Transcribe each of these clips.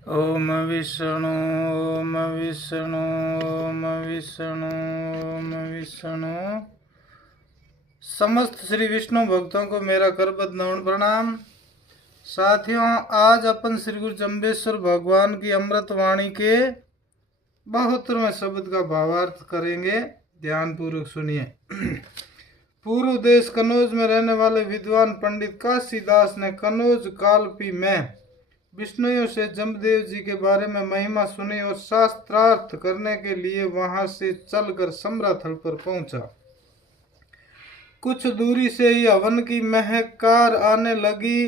ओम विष्णु ओम विष्णु ओम विष्णु ओम विष्णु। समस्त श्री विष्णु भक्तों को मेरा करबद्ध नमन प्रणाम। साथियों, आज अपन श्री गुरु जम्बेश्वर भगवान की अमृत वाणी के 72वें शब्द का भावार्थ करेंगे। ध्यान पूर्वक सुनिए। पूर्व देश कनौज में रहने वाले विद्वान पंडित काशीदास ने कनौज कालपी में विष्णुयों से जमदेव जी के बारे में महिमा सुनी और शास्त्रार्थ करने के लिए वहां से चलकर समराथल पर पहुंचा। कुछ दूरी से ही हवन की महकार आने लगी,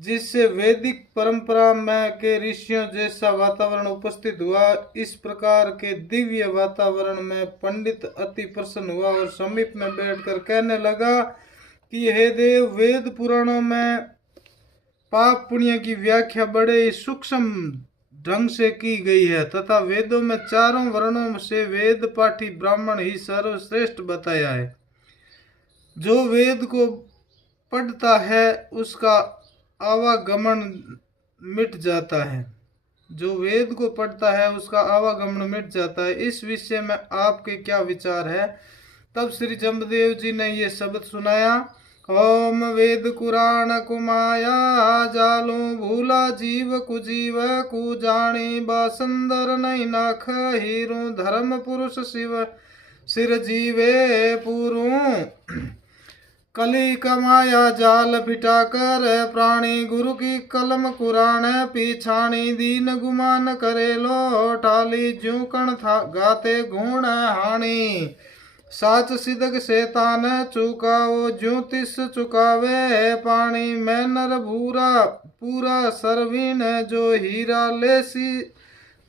जिससे वैदिक परंपरा में के ऋषियों जैसा वातावरण उपस्थित हुआ। इस प्रकार के दिव्य वातावरण में पंडित अति प्रसन्न हुआ और समीप में बैठकर कहने लगा कि हे देव, वेद पुराणों में पाप पुण्य की व्याख्या बड़े ही सूक्ष्म ढंग से की गई है तथा वेदों में चारों वर्णों से वेद पाठी ब्राह्मण ही सर्वश्रेष्ठ बताया है। जो वेद को पढ़ता है उसका आवागमन मिट जाता है। जो वेद को पढ़ता है उसका आवागमन मिट जाता है। इस विषय में आपके क्या विचार है? तब श्री जमदेव जी ने ये शब्द सुनाया। ओम वेद कुरान कुमाया जालो भूला जीव कुजीव कु जानी बासंदर नहीं नाख हीरो धर्म पुरुष शिव सिर जीवे पूरू कली कमाया जाल बिठाकर प्राणी गुरु की कलम कुरान पीछाणी दीन गुमान करे लो टाली ज्यों कण था गाते गुण हानि साच सिदक शैतान चुकाओ ज्योतिष चुकावे पानी में नर भूरा पूरा सरवीन जो हीरा लेसी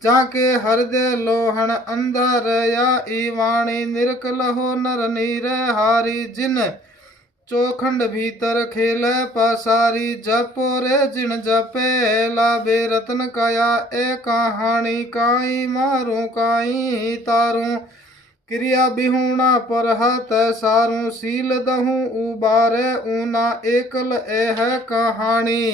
जाके हृदय लोहन अंधर या ईवाणी निरकल हो नर नीर हारी जिन चौखंड भीतर खेल पसारी जपो रे जिन जपे लाभे रतन काया ए कहानी काई मारू काई तारू क्रिया बिहुणा पर हाथ सारू सील दहू उबारे ऊना एकल एह कहानी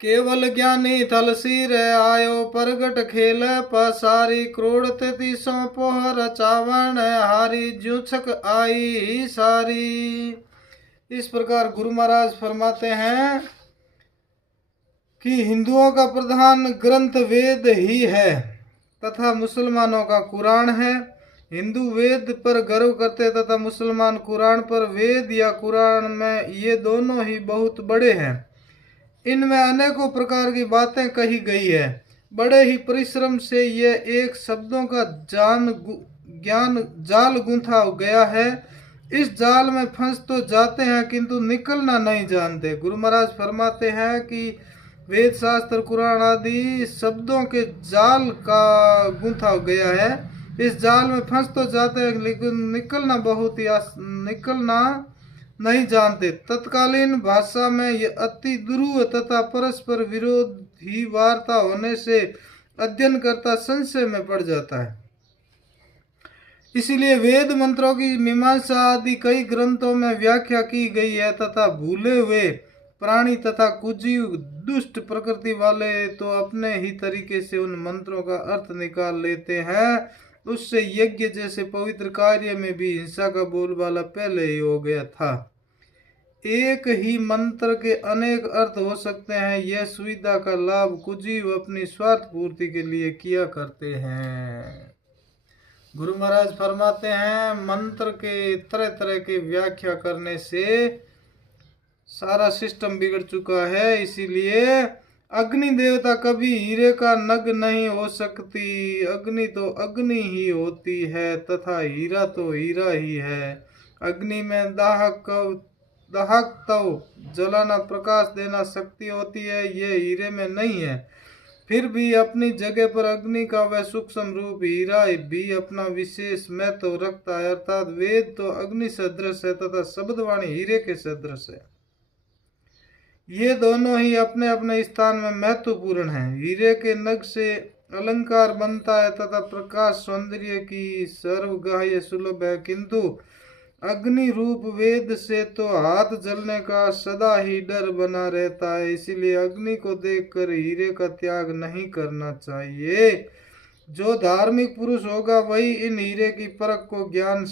केवल ज्ञानी थल सिर आयो प्रगट खेल पसारी क्रोड़ 33 पोहर चावण हारी जूछक आई सारी। इस प्रकार गुरु महाराज फरमाते हैं कि हिंदुओं का प्रधान ग्रंथ वेद ही है तथा मुसलमानों का कुरान है। हिंदू वेद पर गर्व करते तथा मुसलमान कुरान पर। वेद या कुरान में ये दोनों ही बहुत बड़े हैं। इनमें अनेकों प्रकार की बातें कही गई है। बड़े ही परिश्रम से ये एक शब्दों का ज्ञान जाल गूंथा गया है। इस जाल में फंस तो जाते हैं किंतु निकलना नहीं जानते। गुरु महाराज फरमाते हैं कि वेद शास्त्र कुरान आदि शब्दों के जाल का गूंथा गया है। इस जाल में फंस तो जाते हैं लेकिन निकलना नहीं जानते। तत्कालीन भाषा में यह अति दुरूह तथा परस्पर विरोधी वार्ता होने से अध्ययन करता संशय में पड़ जाता है। इसीलिए वेद मंत्रों की मीमांसा आदि कई ग्रंथों में व्याख्या की गई है तथा भूले हुए प्राणी तथा कुजीव दुष्ट प्रकृति वाले तो अपने ही तरीके से उन मंत्रों का अर्थ निकाल लेते हैं। उससे यज्ञ जैसे पवित्र कार्य में भी हिंसा का बोलबाला पहले ही हो गया था। एक ही मंत्र के अनेक अर्थ हो सकते हैं। यह सुविधा का लाभ कुजीव अपनी स्वार्थ पूर्ति के लिए किया करते हैं। गुरु महाराज फरमाते हैं मंत्र के तरह तरह की व्याख्या करने से सारा सिस्टम बिगड़ चुका है। इसीलिए अग्नि देवता कभी हीरे का नग नहीं हो सकती। अग्नि तो अग्नि ही होती है तथा हीरा तो हीरा ही है। अग्नि में दाहक तो जलाना प्रकाश देना शक्ति होती है, ये हीरे में नहीं है। फिर भी अपनी जगह पर अग्नि का वह सूक्ष्म रूप हीरा भी अपना विशेष महत्व रखता है। अर्थात वेद तो अग्नि सदृश है तथा शब्दवाणी हीरे के सदृश है। ये दोनों ही अपने अपने स्थान में महत्वपूर्ण हैं। हीरे के नग से अलंकार बनता है तथा प्रकाश सौंदर्य की सर्वग्राह्य सुलभ है, किंतु अग्नि रूप वेद से तो हाथ जलने का सदा ही डर बना रहता है, इसीलिए अग्नि को देखकर हीरे का त्याग नहीं करना चाहिए। जो धार्मिक पुरुष होगा वही इन हीरे की परख को जान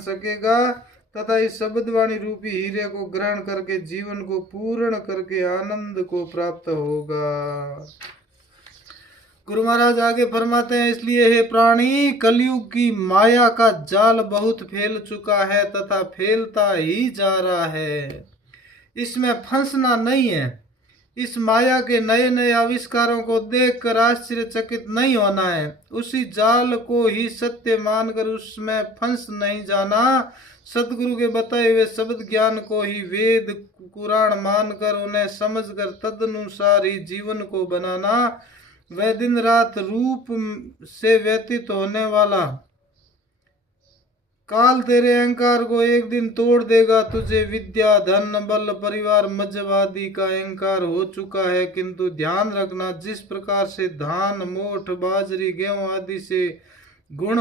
सकेगा तथा इस शब्दवाणी रूपी हीरे को ग्रहण करके जीवन को पूर्ण करके आनंद को प्राप्त होगा। गुरु महाराज आगे फरमाते हैं, इसलिए हे प्राणी, कलयुग की माया का जाल बहुत फैल चुका है तथा फैलता ही जा रहा है। इसमें फंसना नहीं है। इस माया के नए नए आविष्कारों को देखकर आश्चर्यचकित नहीं होना है। उसी जाल को ही सत्य मानकर उसमें फंस नहीं जाना। सतगुरु के बताए हुए शब्द ज्ञान को ही वेद पुराण मानकर उन्हें समझकर तदनुसार ही जीवन को बनाना। वह दिन रात रूप से व्यतीत होने वाला काल तेरे अहंकार को एक दिन तोड़ देगा। तुझे विद्या, धन, बल, परिवार, मजहब आदि का अहंकार हो चुका है, किंतु ध्यान रखना, जिस प्रकार से धान, मोठ, बाजरी, गेहूं आदि से गुण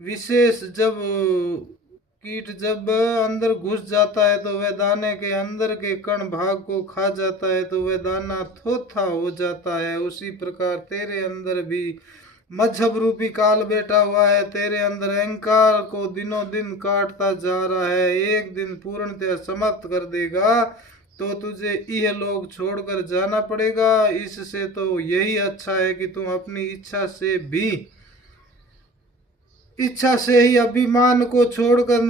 विशेष जब अंदर घुस जाता है तो वह दाने के अंदर के कण भाग को खा जाता है तो वह दाना थोथा हो जाता है। उसी प्रकार तेरे अंदर भी मजहब रूपी काल बैठा हुआ है। तेरे अंदर अहंकार को दिनों दिन काटता जा रहा है, एक दिन पूर्णतः समाप्त कर देगा तो तुझे यह लोग छोड़कर जाना पड़ेगा। इससे तो यही अच्छा है कि तुम अपनी इच्छा से ही अभिमान को छोड़कर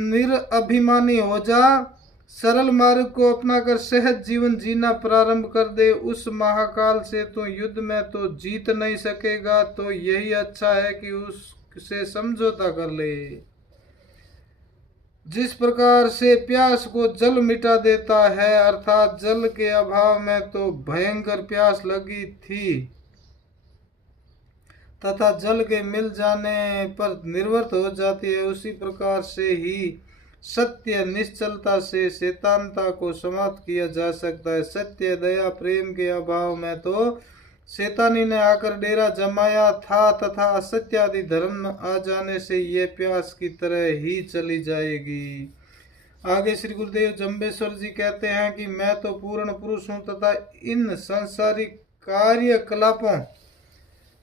निरअभिमानी हो जा। सरल मार्ग को अपनाकर सहज जीवन जीना प्रारंभ कर दे। उस महाकाल से तो युद्ध में तो जीत नहीं सकेगा, तो यही अच्छा है कि उससे समझौता कर ले। जिस प्रकार से प्यास को जल मिटा देता है, अर्थात जल के अभाव में तो भयंकर प्यास लगी थी तथा जल के मिल जाने पर निर्वृत हो जाती है, उसी प्रकार से ही सत्य निश्चलता से शैतानता को समाप्त किया जा सकता है। सत्य, दया, प्रेम के अभाव में तो शैतानी ने आकर डेरा जमाया था तथा असत्य आदि धर्म आ जाने से ये प्यास की तरह ही चली जाएगी। आगे श्री गुरुदेव जम्बेश्वर जी कहते हैं कि मैं तो पूर्ण पुरुष हूँ तथा इन सांसारिक कार्यकलापों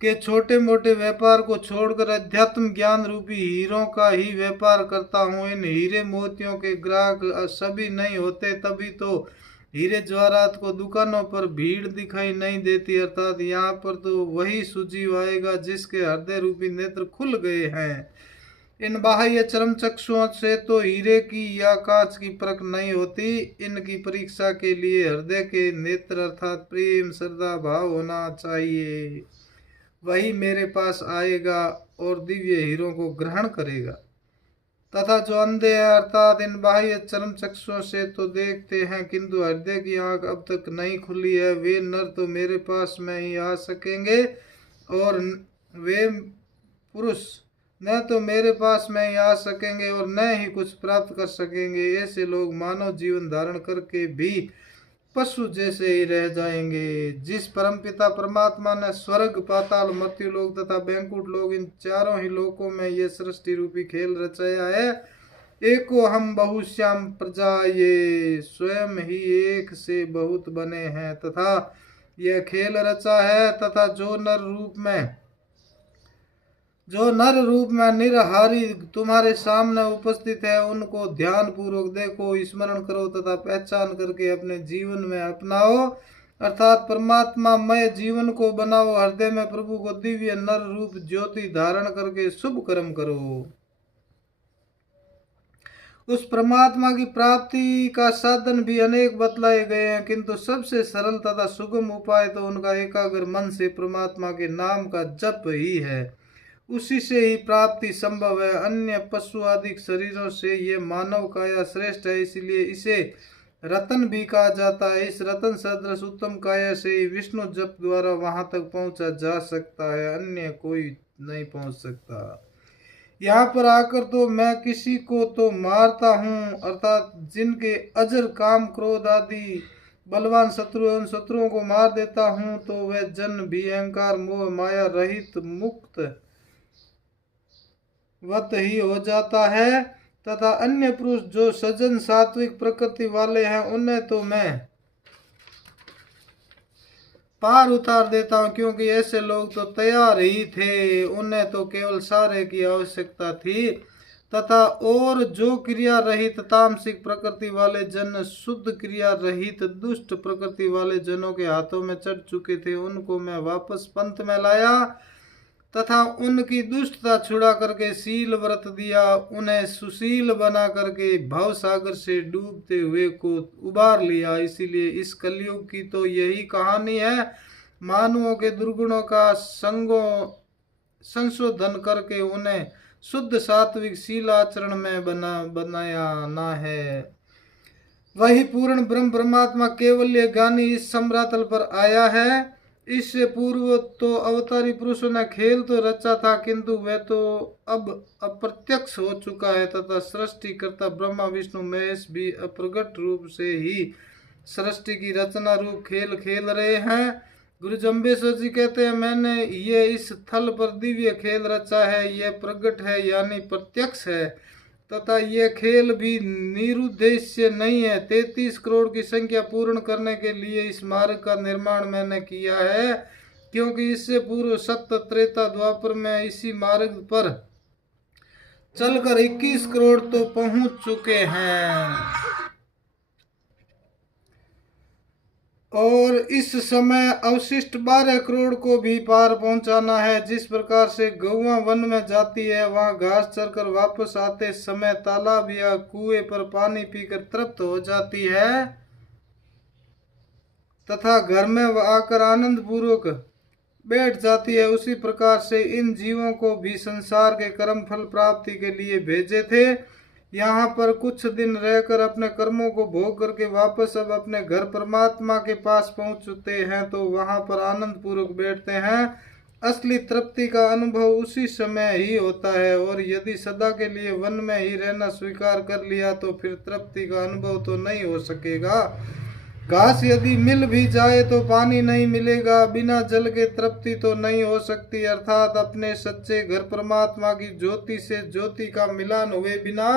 के छोटे मोटे व्यापार को छोड़कर अध्यात्म ज्ञान रूपी हीरों का ही व्यापार करता हूँ। इन हीरे मोतियों के ग्राहक सभी नहीं होते, तभी तो हीरे जवाहरात को दुकानों पर भीड़ दिखाई नहीं देती, अर्थात यहाँ पर तो वही सुजीव आएगा जिसके हृदय रूपी नेत्र खुल गए हैं। इन बाह्य चरम चक्षुओं से तो हीरे की या कांच की परख नहीं होती। इनकी परीक्षा के लिए हृदय के नेत्र अर्थात प्रेम, श्रद्धा, भाव होना चाहिए। वही मेरे पास आएगा और दिव्य हीरों को ग्रहण करेगा। तथा जो अंधे हैं अर्थात इन बाह्य चरम चक्षुओं से तो देखते हैं किंतु हृदय की आंख अब तक नहीं खुली है, वे नर तो मेरे पास में ही आ सकेंगे और वे पुरुष न तो मेरे पास में ही आ सकेंगे और न ही कुछ प्राप्त कर सकेंगे। ऐसे लोग मानव जीवन धारण करके भी पशु जैसे ही रह जाएंगे। जिस परमपिता परमात्मा ने स्वर्ग, पाताल, मृत्यु लोक तथा बैंकुट लोक, इन चारों ही लोकों में ये सृष्टि रूपी खेल रचाया है, एको हम बहुश्याम प्रजा, ये स्वयं ही एक से बहुत बने हैं तथा यह खेल रचा है। तथा जो नर रूप में निरहारी तुम्हारे सामने उपस्थित है, उनको ध्यान पूर्वक देखो, स्मरण करो तथा पहचान करके अपने जीवन में अपनाओ, अर्थात परमात्मा मय जीवन को बनाओ। हृदय में प्रभु को दिव्य नर रूप ज्योति धारण करके शुभ कर्म करो। उस परमात्मा की प्राप्ति का साधन भी अनेक बतलाए गए हैं, किंतु सबसे सरल तथा सुगम उपाय तो उनका एकाग्र मन से परमात्मा के नाम का जप ही है। उसी से ही प्राप्ति संभव है। अन्य पशु आदि शरीरों से ये मानव काया श्रेष्ठ है, इसलिए इसे रतन भी कहा जाता है। इस रतन सदृश उत्तम काया से ही विष्णु जप द्वारा वहां तक पहुंचा जा सकता है, अन्य कोई नहीं पहुंच सकता। यहाँ पर आकर तो मैं किसी को तो मारता हूँ, अर्थात जिनके अजर काम क्रोध आदि बलवान शत्रु उन शत्रुओं को मार देता हूँ, तो वह जन भी अहंकार मोह माया रहित मुक्त वत ही हो जाता है, तथा अन्य पुरुष जो सज्जन सात्विक प्रकृति वाले हैं उन्हें तो मैं पार उतार देता हूँ, क्योंकि ऐसे लोग तो तैयार ही थे, उन्हें तो केवल सारे की आवश्यकता थी। तथा और जो क्रिया रहित तामसिक प्रकृति वाले जन शुद्ध क्रिया रहित दुष्ट प्रकृति वाले जनों के हाथों में चढ़ चुके थे, उनको मैं वापस पंथ में लाया तथा उनकी दुष्टता छुड़ा करके शील व्रत दिया, उन्हें सुशील बना करके भव सागर से डूबते हुए को उबार लिया। इसीलिए इस कलयुग की तो यही कहानी है, मानवों के दुर्गुणों का संशोधन करके उन्हें शुद्ध सात्विक शीलाचरण में बनाया ना है। वही पूर्ण ब्रह्म परमात्मा केवल ज्ञानी इस सम्रातल पर आया है। इससे पूर्व तो अवतारी पुरुषों ने खेल तो रचा था, किंतु वह तो अब अप्रत्यक्ष हो चुका है, तथा सृष्टिकर्ता ब्रह्मा विष्णु महेश भी अप्रगट रूप से ही सृष्टि की रचना रूप खेल खेल रहे हैं। गुरु जम्बेश्वर जी कहते हैं, मैंने ये इस थल पर दिव्य खेल रचा है, यह प्रगट है यानी प्रत्यक्ष है, तथा ये खेल भी निरुद्देश्य नहीं है। 33 करोड़ की संख्या पूर्ण करने के लिए इस मार्ग का निर्माण मैंने किया है, क्योंकि इससे पूर्व सत्य त्रेता द्वापर में इसी मार्ग पर चलकर 21 करोड़ तो पहुंच चुके हैं, और इस समय अवशिष्ट 12 करोड़ को भी पार पहुंचाना है। जिस प्रकार से गौआं वन में जाती है, वहां घास चरकर वापस आते समय तालाब या कुएं पर पानी पीकर तृप्त हो जाती है तथा घर में आकर आनंद पूर्वक बैठ जाती है, उसी प्रकार से इन जीवों को भी संसार के कर्म फल प्राप्ति के लिए भेजे थे। यहाँ पर कुछ दिन रहकर अपने कर्मों को भोग करके वापस अब अपने घर परमात्मा के पास पहुँचते हैं, तो वहाँ पर आनंद पूर्वक बैठते हैं। असली तृप्ति का अनुभव उसी समय ही होता है, और यदि सदा के लिए वन में ही रहना स्वीकार कर लिया तो फिर तृप्ति का अनुभव तो नहीं हो सकेगा। घास यदि मिल भी जाए तो पानी नहीं मिलेगा, बिना जल के तृप्ति तो नहीं हो सकती, अर्थात अपने सच्चे घर परमात्मा की ज्योति से ज्योति का मिलन हुए बिना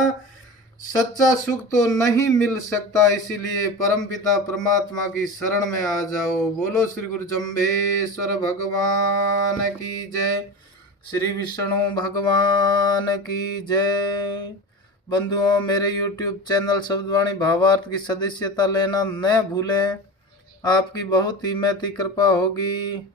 सच्चा सुख तो नहीं मिल सकता। इसीलिए परमपिता परमात्मा की शरण में आ जाओ। बोलो श्री गुरु जम्बेश्वर भगवान की जय, श्री विष्णु भगवान की जय। बंधुओं, मेरे YouTube चैनल शब्दवाणी भावार्थ की सदस्यता लेना न भूलें, आपकी बहुत ही महती कृपा होगी।